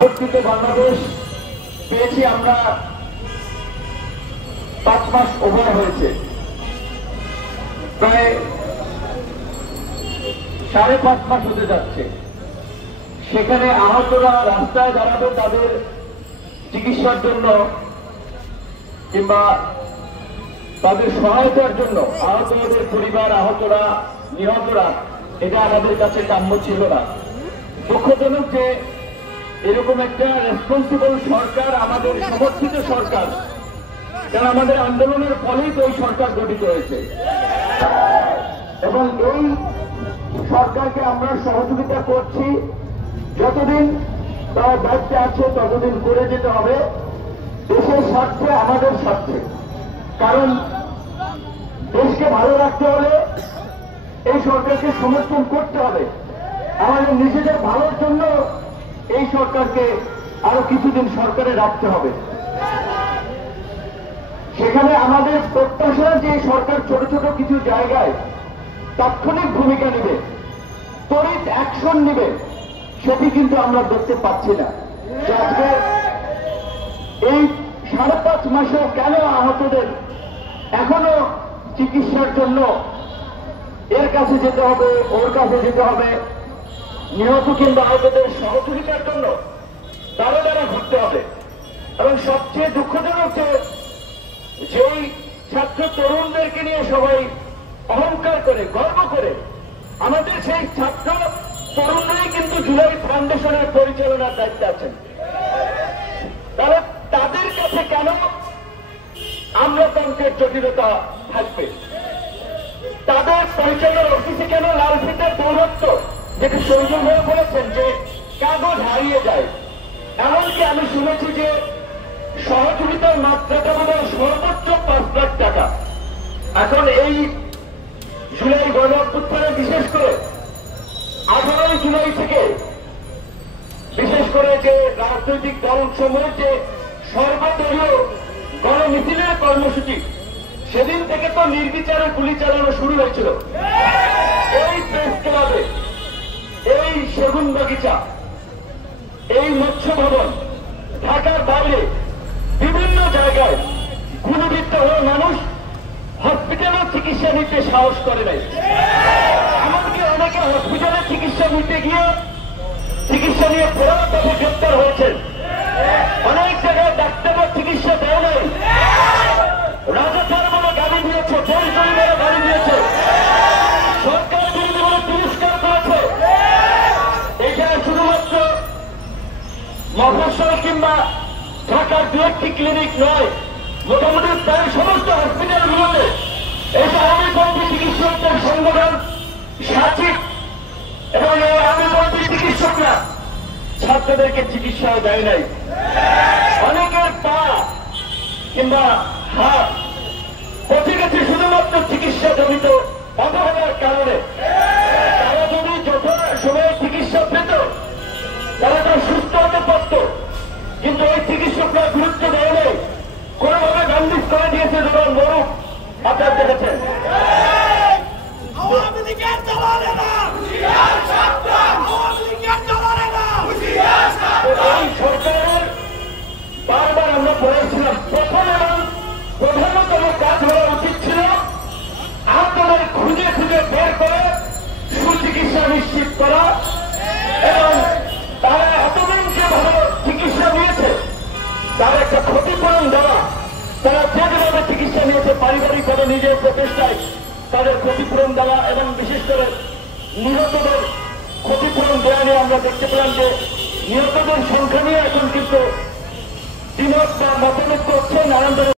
বাংলাদেশ পেয়েছি আমরা 5 মাস ওভার হয়েছে, প্রায় 5.5 মাস হতে যাচ্ছে। সেখানে আহতরা রাস্তায় দাঁড়াবে তাদের চিকিৎসার জন্য কিংবা তাদের সহায়তার জন্য। আহতদের পরিবার, আহতরা, নিহতরা, এটা আমাদের কাছে কাম্য ছিল না। দুঃখজনক যে এরকম একটা রেসপন্সিবল সরকার, আমাদের সমর্থিত সরকার, কারণ আমাদের আন্দোলনের ফলেই তো এই সরকার গঠিত হয়েছে, এবং এই সরকারকে আমরা সহযোগিতা করছি। যতদিন তার দায়িত্বে আছে ততদিন করে যেতে হবে, দেশের স্বার্থে, আমাদের স্বার্থে। কারণ দেশকে ভালো রাখতে হলে এই সরকারকে সমর্থন করতে হবে। আমাদের নিজেদের ভালোর জন্য এই সরকারকে আরো কিছুদিন সরকারে রাখতে হবে। সেখানে আমাদের প্রত্যাশা যে সরকার ছোট ছোট কিছু জায়গায় তাৎক্ষণিক ভূমিকা নেবে, ত্বরিত অ্যাকশন নেবে, সেটি কিন্তু আমরা দেখতে পাচ্ছি না। আজকে এই 5.5 মাসে কেন আহতদের এখনো চিকিৎসার জন্য এর কাছে যেতে হবে, ওর কাছে যেতে হবে, নিহত কিংবা আহতদের সহযোগিতার জন্য দ্বারা দ্বারা ঘুরতে হবে। এবং সবচেয়ে দুঃখজনক যেই ছাত্র তরুণদেরকে নিয়ে সবাই অহংকার করে, গর্ব করে, আমাদের সেই ছাত্র তরুণরাই কিন্তু জুলাই ফাউন্ডেশনের পরিচালনার দায়িত্বে আছেন। তাহলে তাদের কাছে কেন আমলাতন্ত্রের জটিলতা থাকবে? তাদের পরিচালনার অফিসে কেন লাল ফিতার দৌরত্ব, যেটি সৌজন্য হয়ে বলেছেন যে কাগজ হারিয়ে যায়। এমনকি আমি শুনেছি যে সহযোগিতার মাত্রাটা বোধ হয় সর্বোচ্চ 5 লাখ টাকা। এখন এই জুলাই গণ অভ্যুত্থানে বিশেষ করে 18 জুলাই থেকে বিশেষ করে যে রাজনৈতিক দলসমূহের যে সর্বদলীয় গণমিছিলের কর্মসূচি, সেদিন থেকে তো নির্বিচারে গুলি চালানো শুরু হয়েছিল। এই প্রেস ক্লাবে, এই সেগুন বাগিচা, এই মৎস্য ভবন, ঢাকার বাইরে বিভিন্ন জায়গায় গুলিবিদ্ধ হয়ে মানুষ হসপিটালে চিকিৎসা নিতে সাহস করে নাই। এমনকি অনেকে হসপিটালে চিকিৎসা নিতে গিয়ে চিকিৎসা নিয়ে ফেরার পথে গ্রেপ্তার হয়েছেন। অনেক জায়গায় ডাক্তাররা চিকিৎসা দেয় নাই, রাজাকার বলে গালি দিয়েছে, দেশ বলে গালি দিয়েছে, সরকার বিরোধী বলে তিরস্কার করেছে। এটা শুধুমাত্র মফস্বল কিংবা ঢাকার দু একটি ক্লিনিক নয়, মোটামুটি প্রায় সমস্ত হসপিটালগুলোতে এই যে আওয়ামীপন্থী চিকিৎসকদের সংগঠন সাচিক এবং এই আওয়ামীপন্থী চিকিৎসকরা ছাত্রদেরকে চিকিৎসাও দেয় নাই। অনেকের পা কিংবা হাত পচে গেছে শুধুমাত্র চিকিৎসা জনিত অবহেলার কারণে। তারা যদি যথা সময়ে চিকিৎসা পেত তারা তো সুস্থ হতে পারত, কিন্তু এই চিকিৎসকরা গুরুত্ব দেয় নাই, কোনোভাবে বন্দিশ করে দিয়েছে। যেমন মরুক আপনার দেখেছেন। এই সরকারের বারবার আমরা বলেছিলাম, প্রথম এবং প্রধানতম কাজ হওয়া উচিত ছিল আহতদের খুঁজে খুঁজে বের করে সুচিকিৎসা নিশ্চিত করা, এবং তারা এতদিন যে ভালো চিকিৎসা নিয়েছে তার একটা ক্ষতিপূরণ দেওয়া। তারা যেভাবে চিকিৎসা নিয়েছে পারিবারিকভাবে নিজের প্রচেষ্টায় তাদের ক্ষতিপূরণ দেওয়া, এবং বিশেষ করে নিহতদের ক্ষতিপূরণ দেওয়া নিয়ে আমরা দেখতে পেলাম যে নিহতদের সংখ্যা নিয়ে এখন কিন্তু দ্বিমত বা মতামত করছে নানান